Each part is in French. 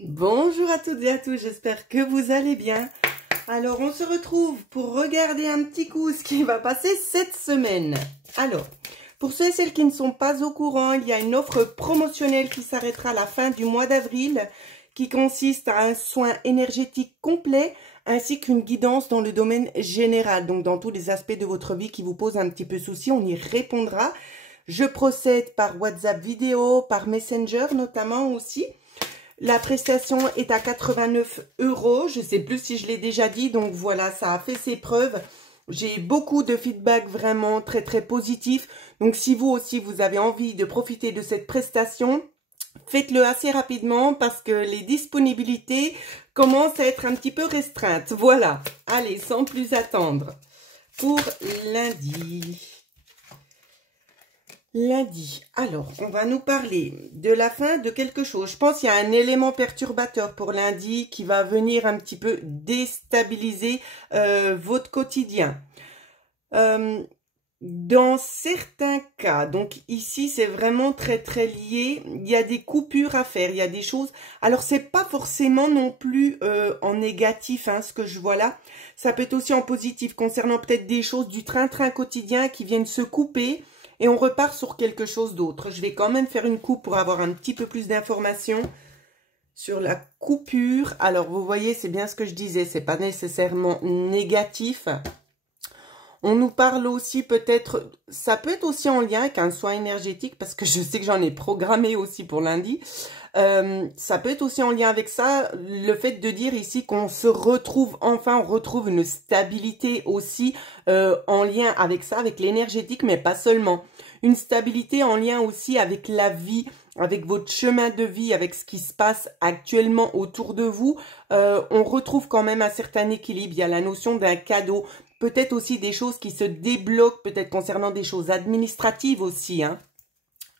Bonjour à toutes et à tous, j'espère que vous allez bien. Alors, on se retrouve pour regarder un petit coup ce qui va passer cette semaine. Alors, pour ceux et celles qui ne sont pas au courant, il y a une offre promotionnelle qui s'arrêtera à la fin du mois d'avril, qui consiste à un soin énergétique complet, ainsi qu'une guidance dans le domaine général, donc dans tous les aspects de votre vie qui vous posent un petit peu souci, on y répondra. Je procède par WhatsApp vidéo, par Messenger notamment aussi. La prestation est à 89 €. Je ne sais plus si je l'ai déjà dit. Donc voilà, ça a fait ses preuves. J'ai beaucoup de feedback vraiment très très positifs. Donc si vous aussi vous avez envie de profiter de cette prestation, faites-le assez rapidement parce que les disponibilités commencent à être un petit peu restreintes. Voilà. Allez, sans plus attendre. Pour lundi. Lundi, alors, on va nous parler de la fin de quelque chose. Je pense qu'il y a un élément perturbateur pour lundi qui va venir un petit peu déstabiliser votre quotidien. Dans certains cas, donc ici c'est vraiment très très lié, il y a des coupures à faire, il y a des choses. Alors c'est pas forcément non plus en négatif ce que je vois là. Ça peut être aussi en positif concernant peut-être des choses du train-train quotidien qui viennent se couper. Et on repart sur quelque chose d'autre. Je vais quand même faire une coupe pour avoir un petit peu plus d'informations sur la coupure. Alors, vous voyez, c'est bien ce que je disais. C'est pas nécessairement négatif. On nous parle aussi peut-être, ça peut être aussi en lien avec un soin énergétique parce que je sais que j'en ai programmé aussi pour lundi. Ça peut être aussi en lien avec ça, le fait de dire ici qu'on se retrouve, enfin on retrouve une stabilité aussi en lien avec ça, avec l'énergétique, mais pas seulement. Une stabilité en lien aussi avec la vie, avec votre chemin de vie, avec ce qui se passe actuellement autour de vous. On retrouve quand même un certain équilibre, il y a la notion d'un cadeau. Peut-être aussi des choses qui se débloquent, peut-être concernant des choses administratives aussi.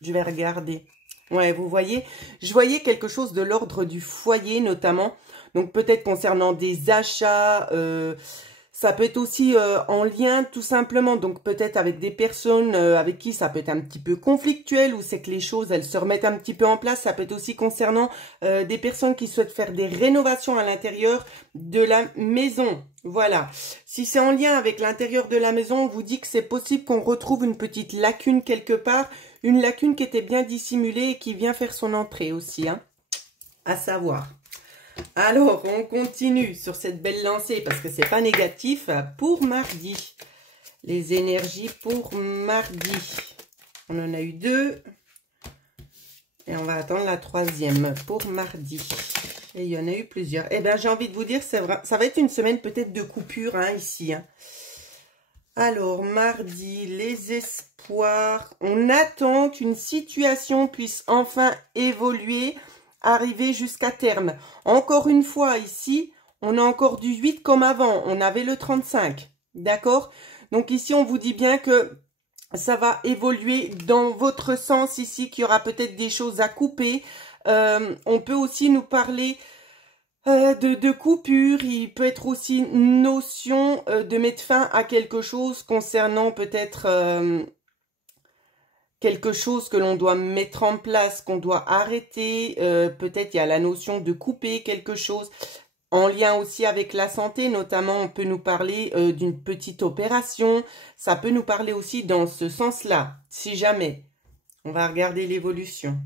Je vais regarder. Ouais, vous voyez, je voyais quelque chose de l'ordre du foyer notamment. Donc peut-être concernant des achats, ça peut être aussi en lien tout simplement. Donc peut-être avec des personnes avec qui ça peut être un petit peu conflictuel ou c'est que les choses, elles se remettent un petit peu en place. Ça peut être aussi concernant des personnes qui souhaitent faire des rénovations à l'intérieur de la maison. Voilà. Si c'est en lien avec l'intérieur de la maison, on vous dit que c'est possible qu'on retrouve une petite lacune quelque part. Une lacune qui était bien dissimulée et qui vient faire son entrée aussi, à savoir. Alors, on continue sur cette belle lancée parce que c'est pas négatif pour mardi. Les énergies pour mardi. On en a eu 2. Et on va attendre la 3e pour mardi. Et il y en a eu plusieurs. Eh bien, j'ai envie de vous dire, c'est vrai, ça va être une semaine peut-être de coupure ici. Alors, mardi, les espoirs. On attend qu'une situation puisse enfin évoluer, arriver jusqu'à terme. Encore une fois, ici, on a encore du 8 comme avant. On avait le 35. D'accord? Donc ici, on vous dit bien que ça va évoluer dans votre sens ici, qu'il y aura peut-être des choses à couper. On peut aussi nous parler de coupure. Il peut être aussi une notion de mettre fin à quelque chose concernant peut-être quelque chose que l'on doit mettre en place, qu'on doit arrêter. Peut-être il y a la notion de couper quelque chose. En lien aussi avec la santé, notamment, on peut nous parler d'une petite opération. Ça peut nous parler aussi dans ce sens-là, si jamais. On va regarder l'évolution.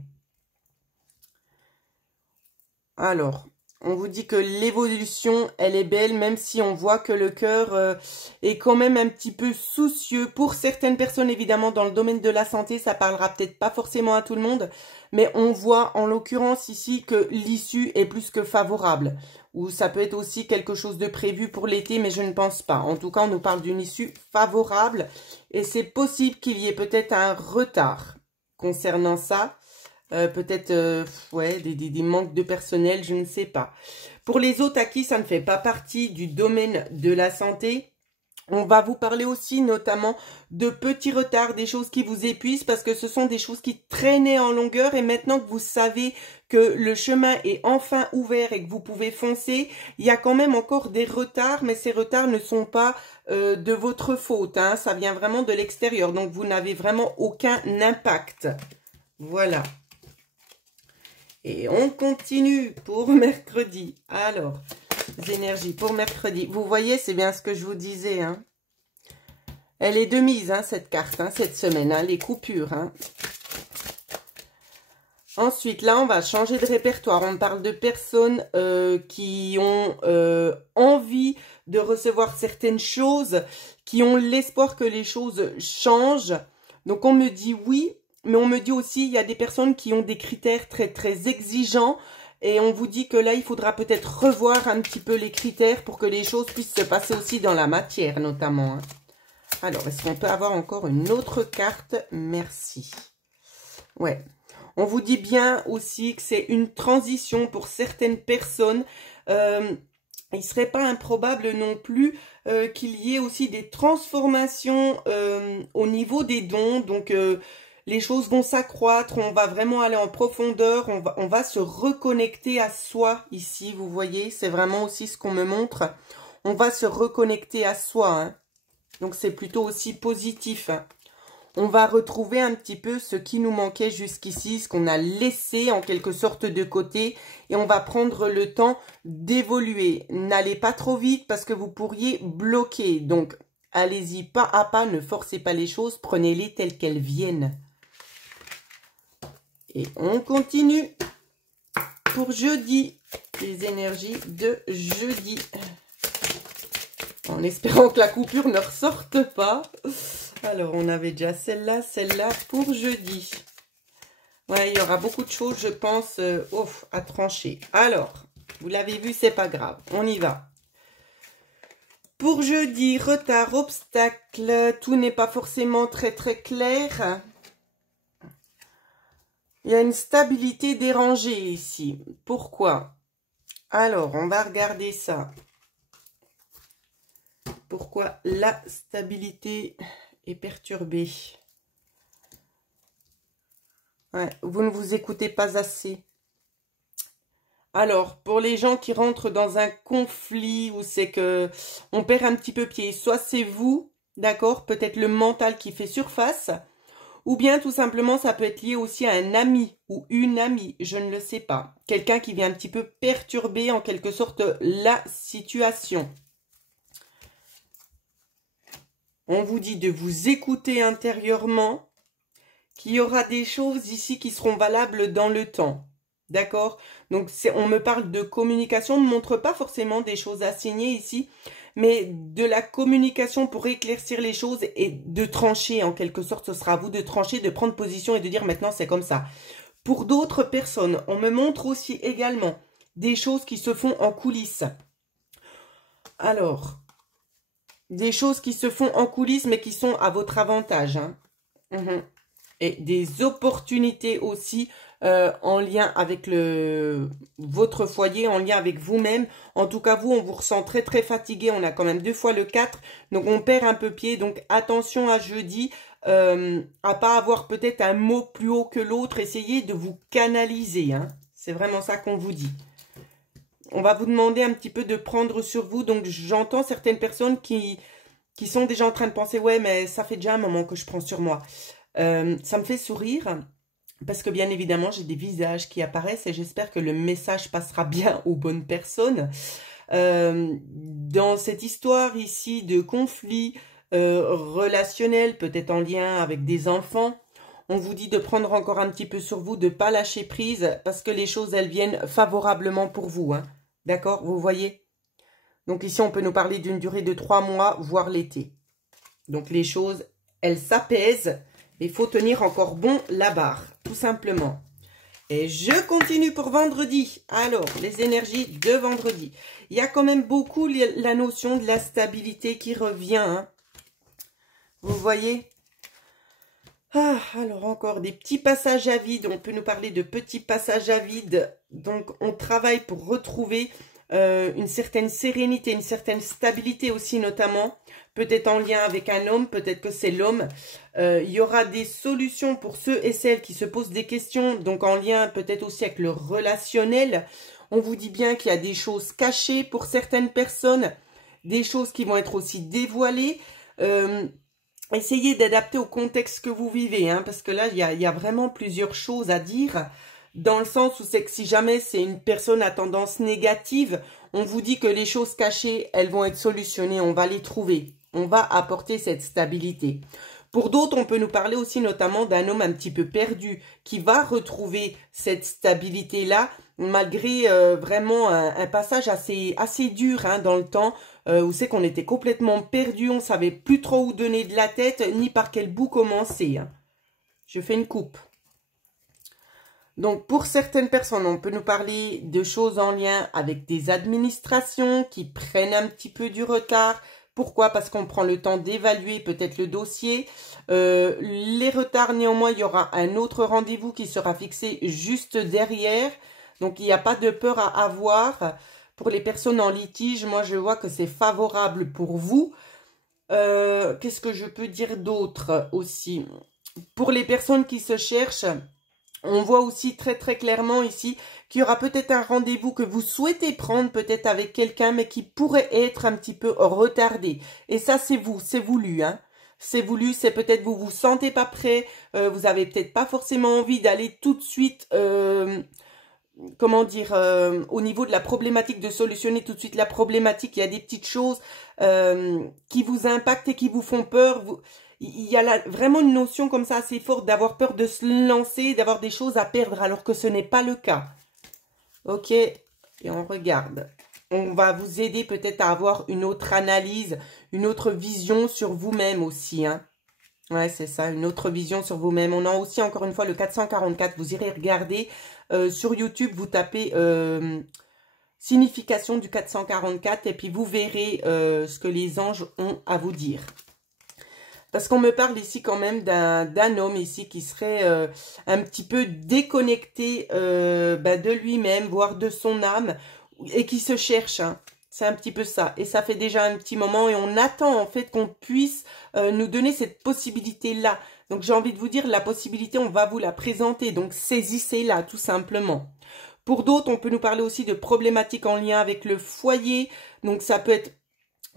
Alors, on vous dit que l'évolution, elle est belle, même si on voit que le cœur est quand même un petit peu soucieux. Pour certaines personnes, évidemment, dans le domaine de la santé, ça parlera peut-être pas forcément à tout le monde. Mais on voit, en l'occurrence ici, que l'issue est plus que favorable. Ou ça peut être aussi quelque chose de prévu pour l'été, mais je ne pense pas. En tout cas, on nous parle d'une issue favorable. Et c'est possible qu'il y ait peut-être un retard concernant ça. Peut-être ouais, des manques de personnel, je ne sais pas. Pour les autres à qui ça ne fait pas partie du domaine de la santé, on va vous parler aussi notamment de petits retards, des choses qui vous épuisent parce que ce sont des choses qui traînaient en longueur et maintenant que vous savez que le chemin est enfin ouvert et que vous pouvez foncer, il y a quand même encore des retards, mais ces retards ne sont pas de votre faute, ça vient vraiment de l'extérieur, donc vous n'avez vraiment aucun impact. Voilà. Et on continue pour mercredi. Alors, les énergies pour mercredi. Vous voyez, c'est bien ce que je vous disais. Hein. Elle est de mise, hein, cette carte, hein, cette semaine. Hein, les coupures. Hein. Ensuite, là, on va changer de répertoire. On parle de personnes qui ont envie de recevoir certaines choses, qui ont l'espoir que les choses changent. Donc, on me dit oui. Mais on me dit aussi, il y a des personnes qui ont des critères très, très exigeants. Et on vous dit que là, il faudra peut-être revoir un petit peu les critères pour que les choses puissent se passer aussi dans la matière, notamment. Hein. Alors, est-ce qu'on peut avoir encore une autre carte? Merci. Ouais. On vous dit bien aussi que c'est une transition pour certaines personnes. Il ne serait pas improbable non plus qu'il y ait aussi des transformations au niveau des dons. Donc, les choses vont s'accroître, on va vraiment aller en profondeur, on va se reconnecter à soi ici, vous voyez, c'est vraiment aussi ce qu'on me montre. On va se reconnecter à soi, hein. Donc c'est plutôt aussi positif. Hein. On va retrouver un petit peu ce qui nous manquait jusqu'ici, ce qu'on a laissé en quelque sorte de côté, et on va prendre le temps d'évoluer. N'allez pas trop vite parce que vous pourriez bloquer, donc allez-y pas à pas, ne forcez pas les choses, prenez-les telles qu'elles viennent. Et on continue pour jeudi, les énergies de jeudi. En espérant que la coupure ne ressorte pas. Alors, on avait déjà celle-là pour jeudi. Ouais, il y aura beaucoup de choses, je pense, à trancher. Alors, vous l'avez vu, c'est pas grave. On y va. Pour jeudi, retard, obstacle, tout n'est pas forcément très très clair. Il y a une stabilité dérangée ici. Pourquoi? Alors, on va regarder ça. Pourquoi la stabilité est perturbée? Ouais, vous ne vous écoutez pas assez. Alors, pour les gens qui rentrent dans un conflit où c'est que on perd un petit peu pied, soit c'est vous, d'accord, peut-être le mental qui fait surface, ou bien tout simplement ça peut être lié aussi à un ami ou une amie, je ne le sais pas. Quelqu'un qui vient un petit peu perturber en quelque sorte la situation. On vous dit de vous écouter intérieurement, qu'il y aura des choses ici qui seront valables dans le temps. D'accord? Donc, on me parle de communication, on ne montre pas forcément des choses assignées ici, mais de la communication pour éclaircir les choses et de trancher, en quelque sorte, ce sera à vous de trancher, de prendre position et de dire maintenant c'est comme ça. Pour d'autres personnes, on me montre aussi également des choses qui se font en coulisses. Alors, des choses qui se font en coulisses mais qui sont à votre avantage. Hein. Et des opportunités aussi en lien avec votre foyer, en lien avec vous-même. En tout cas, vous, on vous ressent très très fatigué. On a quand même 2 fois le 4. Donc, on perd un peu pied. Donc, attention à jeudi. À pas avoir peut-être un mot plus haut que l'autre. Essayez de vous canaliser. Hein. C'est vraiment ça qu'on vous dit. On va vous demander un petit peu de prendre sur vous. Donc, j'entends certaines personnes qui sont déjà en train de penser « Ouais, mais ça fait déjà un moment que je prends sur moi. » Ça me fait sourire parce que bien évidemment j'ai des visages qui apparaissent et j'espère que le message passera bien aux bonnes personnes. Dans cette histoire ici de conflit relationnel, peut-être en lien avec des enfants, on vous dit de prendre encore un petit peu sur vous, de ne pas lâcher prise parce que les choses elles viennent favorablement pour vous. Hein. D'accord? Vous voyez? Donc ici on peut nous parler d'une durée de 3 mois, voire l'été. Donc les choses, elles s'apaisent. Il faut tenir encore bon la barre, tout simplement. Et je continue pour vendredi. Alors, les énergies de vendredi. Il y a quand même beaucoup la notion de la stabilité qui revient. Hein. Vous voyez? Ah, alors encore des petits passages à vide. On peut nous parler de petits passages à vide. Donc, on travaille pour retrouver une certaine sérénité, une certaine stabilité aussi notamment. Peut-être en lien avec un homme, peut-être que c'est l'homme. Il y aura des solutions pour ceux et celles qui se posent des questions, donc en lien peut-être aussi avec le relationnel. On vous dit bien qu'il y a des choses cachées pour certaines personnes, des choses qui vont être aussi dévoilées. Essayez d'adapter au contexte que vous vivez, hein, parce que là, il y a vraiment plusieurs choses à dire. dans le sens où c'est que si jamais c'est une personne à tendance négative, on vous dit que les choses cachées, elles vont être solutionnées, on va les trouver. On va apporter cette stabilité. Pour d'autres, on peut nous parler aussi notamment d'un homme un petit peu perdu qui va retrouver cette stabilité-là malgré vraiment un passage assez dur hein, dans le temps où c'est qu'on était complètement perdu, on savait plus trop où donner de la tête ni par quel bout commencer. Hein. Je fais une coupe. Donc, pour certaines personnes, on peut nous parler de choses en lien avec des administrations qui prennent un petit peu du retard. Pourquoi? Parce qu'on prend le temps d'évaluer peut-être le dossier. Les retards, néanmoins, il y aura un autre rendez-vous qui sera fixé juste derrière. Donc, il n'y a pas de peur à avoir. Pour les personnes en litige, moi, je vois que c'est favorable pour vous. Qu'est-ce que je peux dire d'autre aussi? Pour les personnes qui se cherchent, on voit aussi très très clairement ici qu'il y aura peut-être un rendez-vous que vous souhaitez prendre peut-être avec quelqu'un mais qui pourrait être un petit peu retardé. Et ça c'est vous, c'est voulu. Hein. C'est voulu, c'est peut-être vous sentez pas prêt, vous avez peut-être pas forcément envie d'aller tout de suite, comment dire, au niveau de la problématique, de solutionner tout de suite la problématique. Il y a des petites choses qui vous impactent et qui vous font peur. Il y a là vraiment une notion comme ça assez forte d'avoir peur de se lancer, d'avoir des choses à perdre alors que ce n'est pas le cas. Ok, et on regarde. On va vous aider peut-être à avoir une autre analyse, une autre vision sur vous-même aussi. Hein. Ouais, c'est ça, une autre vision sur vous-même. On a aussi encore une fois le 444. Vous irez regarder sur YouTube, vous tapez signification du 444 et puis vous verrez ce que les anges ont à vous dire. Parce qu'on me parle ici quand même d'un homme ici qui serait un petit peu déconnecté de lui-même, voire de son âme, et qui se cherche. Hein. C'est un petit peu ça. Et ça fait déjà un petit moment et on attend en fait qu'on puisse nous donner cette possibilité-là. Donc j'ai envie de vous dire, la possibilité, on va vous la présenter. Donc saisissez-la tout simplement. Pour d'autres, on peut nous parler aussi de problématiques en lien avec le foyer. Donc ça peut être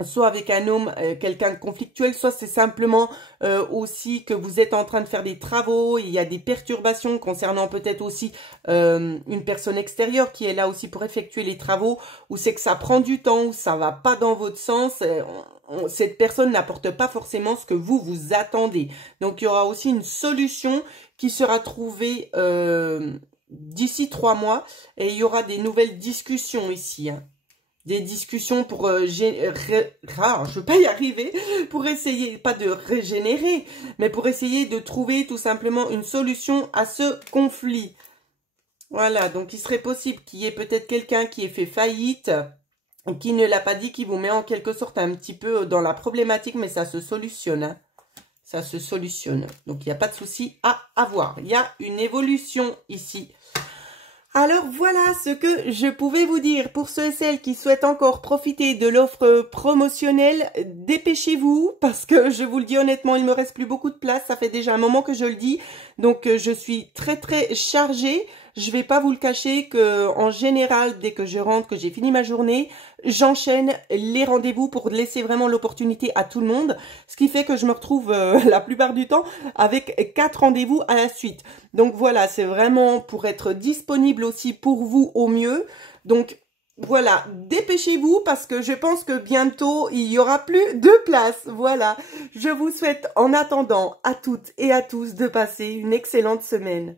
soit avec un homme, quelqu'un de conflictuel, soit c'est simplement aussi que vous êtes en train de faire des travaux, il y a des perturbations concernant peut-être aussi une personne extérieure qui est là aussi pour effectuer les travaux, ou c'est que ça prend du temps, ou ça va pas dans votre sens, cette personne n'apporte pas forcément ce que vous attendez. Donc il y aura aussi une solution qui sera trouvée d'ici 3 mois, et il y aura des nouvelles discussions ici, hein. Des discussions pour je veux pas y arriver, pour essayer, pas de régénérer, mais pour essayer de trouver tout simplement une solution à ce conflit. Voilà, donc il serait possible qu'il y ait peut-être quelqu'un qui ait fait faillite, qui ne l'a pas dit, qui vous met en quelque sorte un petit peu dans la problématique, mais ça se solutionne, hein. Ça se solutionne. Donc il n'y a pas de souci à avoir. Il y a une évolution ici. Alors voilà ce que je pouvais vous dire. Pour ceux et celles qui souhaitent encore profiter de l'offre promotionnelle, dépêchez-vous parce que je vous le dis honnêtement, il me reste plus beaucoup de place. Ça fait déjà un moment que je le dis. Donc je suis très très chargée. Je vais pas vous le cacher que en général, dès que je rentre, que j'ai fini ma journée, j'enchaîne les rendez-vous pour laisser vraiment l'opportunité à tout le monde. Ce qui fait que je me retrouve la plupart du temps avec 4 rendez-vous à la suite. Donc voilà, c'est vraiment pour être disponible aussi pour vous au mieux. Donc voilà, dépêchez-vous parce que je pense que bientôt, il y aura plus de place. Voilà, je vous souhaite en attendant à toutes et à tous de passer une excellente semaine.